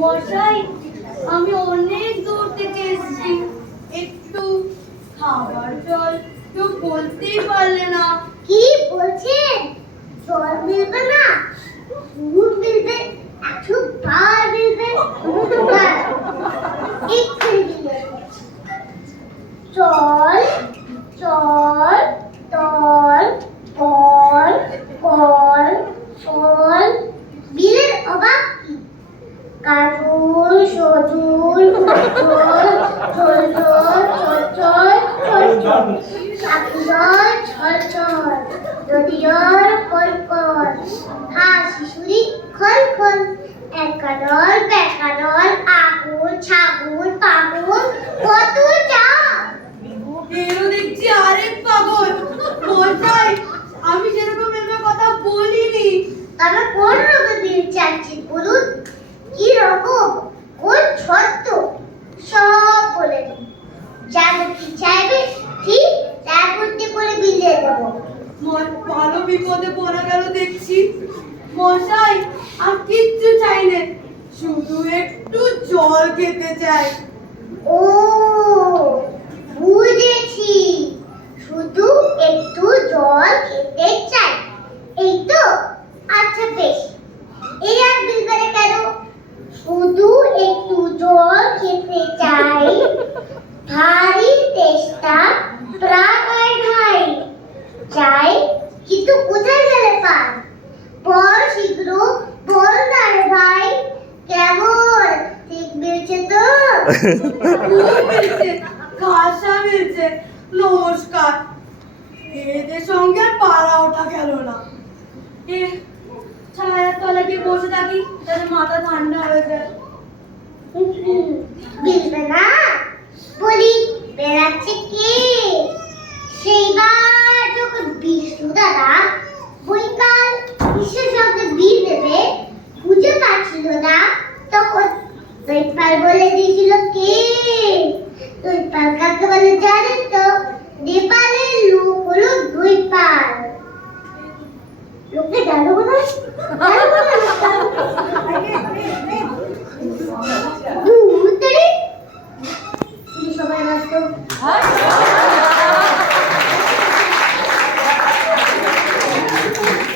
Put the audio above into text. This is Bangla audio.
মশাই, আমি অনেক দূর থেকে এসেছি, একটু খাবার জল কেউ বলতেই পারলে না। কি বলছেন? জল মিলবে না? দুধ মিলবে, একটু বার মিলবে, এক্ষুনি দিয়ে দিচ্ছি। জল জল তল কল কল ফল, বিলের অভাব কি? কাজল সজল উজ্জ্বল ঝোল ঝোল চল চল চল চল ছল ছল নদীর কল কল হাঁস শিশুরি খল খল একাদল বেকাদল আগুন ছাগল পাগল কত যা। এরও দেখছি আরেক পাগল। মশাই, আমি সেরকম ভেবে কথা বলিনি। তবে কোন রোগে বিল চাচ্ছি বলুন? কি রকম, কোন ছত্র, সব বলে দিন। যা কি চাইবে ঠিক তার মধ্যে করে বিলিয়ে দেবো। ভালো বিপদে পড়ে গেল দেখছি। মশাই, আর কিচ্ছু চাই না, শুধু একটু জল খেতে চাই। ও বুঝেছি, শুধু একটু জল খেতে চাই, এই তো? আচ্ছা বেশ, এই আর বিলবারে কেন? শুধু একটু জল খেতে চাই, ভারী তেষ্টা প্রাণায় ঢাই চাই, কিন্তু কোথায় গেলে পাই? বল শীঘ্র, বল না রে ভাই। কেমন, ঠিক মিলছে তো? খুব মিলছে, খাসা মিলছে। নমস্কার। এদের সঙ্গে আর পারা ওঠা গেল না। এ ছায়ার তলা গিয়ে বসে থাকি, তাহলে মাথা ঠান্ডা হয়ে যায়। বিলবে না? বলি, বেড়াচ্ছে কে? সেইবার যখন বিষ্ণু দাদা বৈকাল কিসের সঙ্গে বিল দেবে খুঁজে পাচ্ছিল না, তখন বৈকাল বলে দিয়েছিল কে?